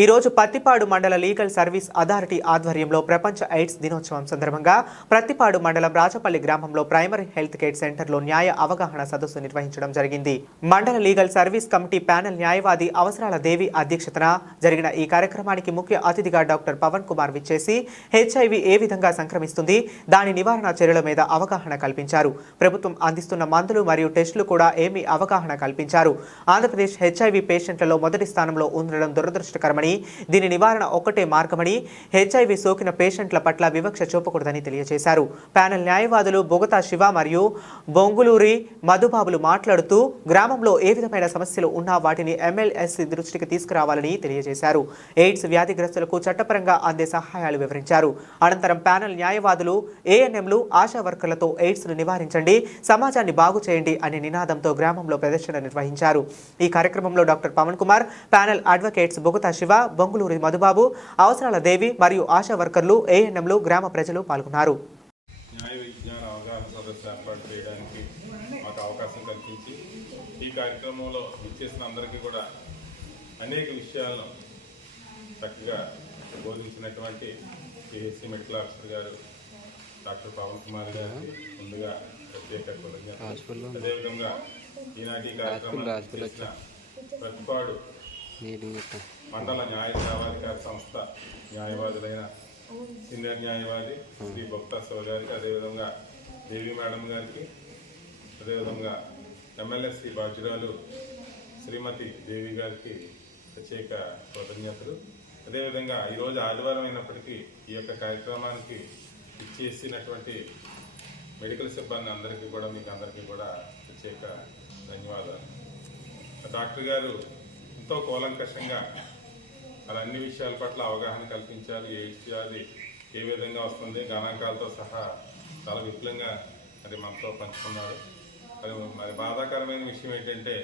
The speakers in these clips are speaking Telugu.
ఈ రోజు పత్తిపాడు మండల లీగల్ సర్వీస్ అథారిటీ ఆధ్వర్యంలో ప్రపంచ ఎయిడ్స్ దినోత్సవం సందర్భంగా ప్రత్తిపాడు మండలం రాచపల్లి గ్రామంలో ప్రైమరీ హెల్త్ కేర్ సెంటర్లో న్యాయ అవగాహన సదస్సు నిర్వహించడం జరిగింది. మండల లీగల్ సర్వీస్ కమిటీ ప్యానెల్ న్యాయవాది అవసరాల దేవి అధ్యక్షతన జరిగిన ఈ కార్యక్రమానికి ముఖ్య అతిథిగా డాక్టర్ పవన్ కుమార్ విచ్చేసి హెచ్ఐవి ఏ విధంగా సంక్రమిస్తుంది, దాని నివారణ చర్యల మీద అవగాహన కల్పించారు. ప్రభుత్వం అందిస్తున్న మందులు మరియు టెస్టులు కూడా ఏమీ అవగాహన కల్పించారు. ఆంధ్రప్రదేశ్ హెచ్ఐవి పేషెంట్లలో మొదటి స్థానంలో ఉండడం దురదృష్టకరమని, దీని నివారణ ఒక్కటే మార్గమని, హెచ్ఐవి సోకిన పేషెంట్ల పట్ల వివక్ష చూపకూడదని తెలియజేశారు. ప్యానెల్ న్యాయవాదులు బొగతా శివ మరియు బొంగులూరి మధుబాబులు మాట్లాడుతూ గ్రామంలో ఏ విధమైన సమస్యలు ఉన్నా వాటిని ఎమ్మెల్యేసీ దృష్టికి తీసుకురావాలని తెలియజేశారు. ఎయిడ్స్ వ్యాధిగ్రస్తులకు చట్టపరంగా అందే సహాయాలు వివరించారు. అనంతరం ప్యానెల్ న్యాయవాదులు ఏఎన్ఎంలు ఆశా వర్కర్లతో ఎయిడ్స్ను నివారించండి, సమాజాన్ని బాగు చేయండి అనే నినాదంతో గ్రామంలో ప్రదర్శన నిర్వహించారు. ఈ కార్యక్రమంలో doctor Pavan Kumar, panel advocates Bogatha Shiva, Bonguluri Madhubabu, Avasarala Devi మరియు ఆశా వర్కర్లు, ఏఎన్ఎంలు, గ్రామ ప్రజలు పాల్గొన్నారు. న్యాయ విజ్ఞాన అవగాహన సదస్సు ఏర్పాటు చేయడానికి మాకు అవకాశం కల్పించి ఈ కార్యక్రమంలో విచ్చేసిన అందరికీ కూడా అనేక విషయాలను చక్కగా బోధించినటువంటి పిహెచ్సి మెడికల్ ఆఫీసర్ గారు డాక్టర్ పవన్ కుమార్ గారికి ముందుగా ప్రత్యేక కృతజ్ఞతలు. అదేవిధంగా ఈనాటి కార్యక్రమం ప్రతిపాడు మండల న్యాయ సేవాధికార సంస్థ న్యాయవాదులైన సీనియర్ న్యాయవాది శ్రీ బొగతా శివ గారికి, అదేవిధంగా దేవి మేడం గారికి, అదేవిధంగా ఎమ్మెల్యేసీ బాధ్యురాలు శ్రీమతి దేవి గారికి ప్రత్యేక కృతజ్ఞతలు. అదేవిధంగా ఈరోజు ఆదివారం అయినప్పటికీ ఈ యొక్క కార్యక్రమానికి ఇచ్చేసినటువంటి మెడికల్ సిబ్బంది అందరికీ కూడా మీకు అందరికీ కూడా ప్రత్యేక ధన్యవాదాలు. డాక్టర్ గారు ఎంతో కూలంకషంగా అన్ని విషయాల పట్ల అవగాహన కల్పించారు. ఎయిడ్స్ వ్యాధి ఏ విధంగా వస్తుంది, గణాంకాలతో సహా చాలా విపులంగా అది మనతో పంచుకున్నారు. మరి బాధాకరమైన విషయం ఏంటంటే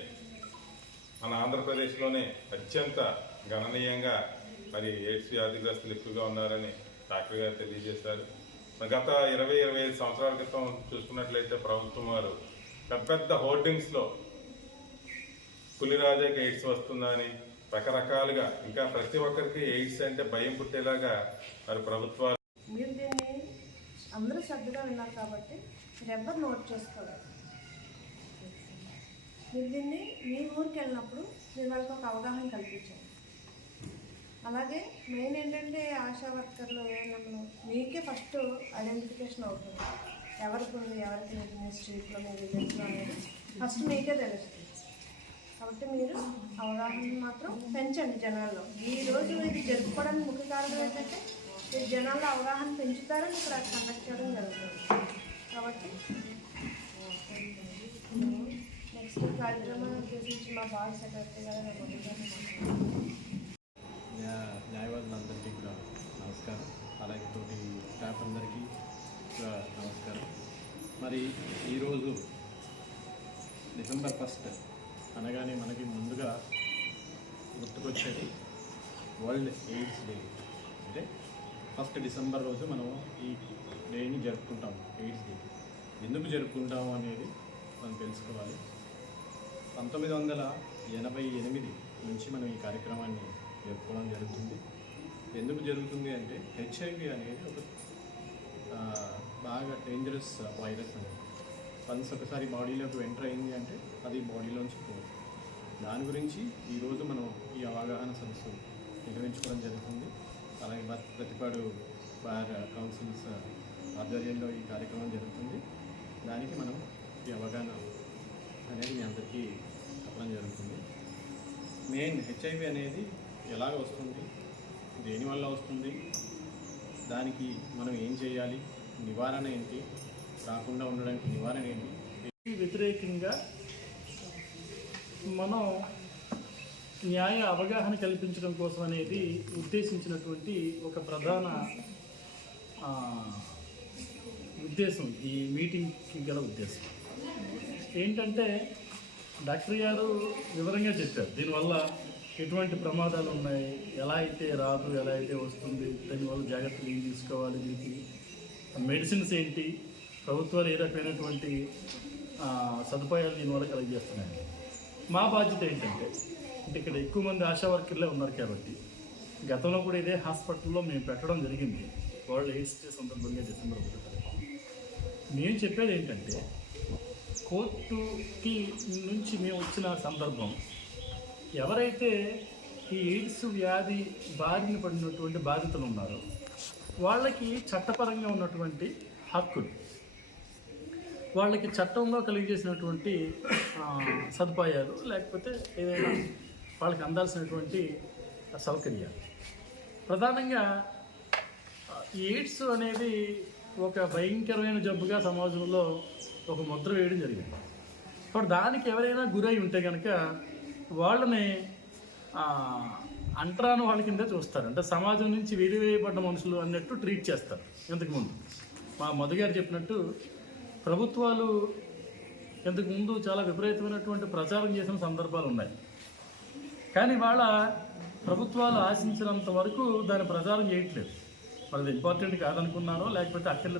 మన ఆంధ్రప్రదేశ్లోనే అత్యంత గణనీయంగా మరి ఎయిడ్స్ వ్యాధిగ్రస్తులు ఎక్కువగా ఉన్నారని డాక్టర్ గారు తెలియజేశారు. గత 20-25 సంవత్సరాల క్రితం చూసుకున్నట్లయితే ప్రభుత్వం వారు పెద్ద హోర్డింగ్స్లో పులిరాజాకి ఎయిడ్స్ వస్తుందని రకరకాలుగా, ఇంకా ప్రతి ఒక్కరికి ఎయిడ్స్ అంటే భయం పుట్టేలాగా మరి ప్రభుత్వాలు. మీరు దీన్ని అందరూ శ్రద్ధగా విన్నారు కాబట్టి మీరు ఎవరు నోట్ చేసుకోవాలి. మీరు దీన్ని మీ ఊరికి వెళ్ళినప్పుడు మీరు వాళ్ళకి ఒక అవగాహన కల్పించాలి. అలాగే మెయిన్ ఏంటంటే ఆశా వర్కర్లు ఏమన్నా మీకే ఫస్ట్ ఐడెంటిఫికేషన్ అవుతుంది, ఎవరికి ఉంది, ఎవరికి లేదు, మీ స్ట్రీట్లో, మీ విలేజ్లో అనేది ఫస్ట్ మీకే తెలుస్తుంది. కాబట్టి మీరు అవగాహన మాత్రం పెంచండి జనాల్లో. ఈరోజు ఇది జరుపుకోవడానికి ముఖ్య కారణం ఏంటంటే మీరు జనాల్లో అవగాహన పెంచుతారని ఇక్కడ కండక్ట్ చేయడం జరుగుతుంది. కాబట్టి నెక్స్ట్ కార్యక్రమాన్ని ఉద్దేశించి మా బాగా సెక్రటరీ గారు న్యాయవాదులందరికీ కూడా నమస్కారం. అలాగే తోటి స్టాఫ్ అందరికీ కూడా నమస్కారం. మరి ఈరోజు డిసెంబర్ 1 అనగానే మనకి ముందుగా గుర్తుకొచ్చేది వరల్డ్ ఎయిడ్స్ డే. అంటే 1 డిసెంబర్ రోజు మనం ఈ డేని జరుపుకుంటాం. ఎయిడ్స్ డే ఎందుకు జరుపుకుంటాము అనేది మనం తెలుసుకోవాలి. 1988 నుంచి మనం ఈ కార్యక్రమాన్ని జరుపుకోవడం జరుగుతుంది. ఎందుకు జరుగుతుంది అంటే హెచ్ఐవి అనేది ఒక బాగా డేంజరస్ వైరస్ అనేది వన్స్ ఒకసారి బాడీలోకి ఎంటర్ అయింది అంటే అది బాడీలోంచి పోదు. దాని గురించి ఈరోజు మనం ఈ అవగాహన సదస్సు నిర్వహించుకోవడం జరుగుతుంది. అలాగే ప్రతిపాడు బార్ కౌన్సిల్స్ ఆధ్వర్యంలో ఈ కార్యక్రమం జరుగుతుంది. దానికి మనం ఈ అవగాహన అనేది మీ అందరికీ చెప్పడం జరుగుతుంది. మెయిన్ హెచ్ఐవి అనేది ఎలాగ వస్తుంది, దేనివల్ల వస్తుంది, దానికి మనం ఏం చేయాలి, నివారణ ఏంటి, రాకుండా ఉండడానికి నివారణ ఏంటి, వ్యతిరేకంగా మనం న్యాయ అవగాహన కల్పించడం కోసం అనేది ఉద్దేశించినటువంటి ఒక ప్రధాన ఉద్దేశం ఈ మీటింగ్కి గల ఉద్దేశం ఏంటంటే డాక్టర్ గారు వివరంగా చెప్పారు దీనివల్ల ఎటువంటి ప్రమాదాలు ఉన్నాయి, ఎలా అయితే రాదు, ఎలా అయితే వస్తుంది, దానివల్ల జాగ్రత్తలు ఏం తీసుకోవాలి, దీనికి మెడిసిన్స్ ఏంటి, ప్రభుత్వాలు ఏ రకమైనటువంటి సదుపాయాలు దీనివల్ల కలిగజేస్తున్నాయి. మా బాధ్యత ఏంటంటే ఇక్కడ ఎక్కువ మంది ఆశా వర్కర్లే ఉన్నారు కాబట్టి గతంలో కూడా ఇదే హాస్పిటల్లో మేము పెట్టడం జరిగింది వరల్డ్ ఎయిడ్స్ డే సందర్భంగా డిసెంబర్ 1 తారీఖు. మేము చెప్పేది ఏంటంటే కోర్టుకి నుంచి మేము వచ్చిన సందర్భం ఎవరైతే ఈ ఎయిడ్స్ వ్యాధి బారిన పడినటువంటి బాధితులు ఉన్నారో వాళ్ళకి చట్టపరంగా ఉన్నటువంటి హక్కులు, వాళ్ళకి చట్టంలో కలిగజేసినటువంటి సదుపాయాలు, లేకపోతే ఏదైనా వాళ్ళకి అందాల్సినటువంటి సౌకర్యాలు. ప్రధానంగా ఈ ఎయిడ్స్ అనేది ఒక భయంకరమైన జబ్బుగా సమాజంలో ఒక ముద్ర వేయడం జరిగింది. ఇప్పుడు దానికి ఎవరైనా గురై ఉంటే కనుక వాళ్ళని అంటరాని వాళ్ళ కింద చూస్తారు. అంటే సమాజం నుంచి వెలివేయబడ్డ మనుషులు అన్నట్టు ట్రీట్ చేస్తారు. ఇంతకుముందు మా మధు గారు చెప్పినట్టు ప్రభుత్వాలు ఇంతకుముందు చాలా విపరీతమైనటువంటి ప్రచారం చేసిన సందర్భాలు ఉన్నాయి. కానీ వాళ్ళ ప్రభుత్వాలు ఆశించినంత వరకు దాని ప్రచారం చేయట్లేదు. వాళ్ళది ఇంపార్టెంట్ కాదనుకున్నారో లేకపోతే అక్కర్లేదు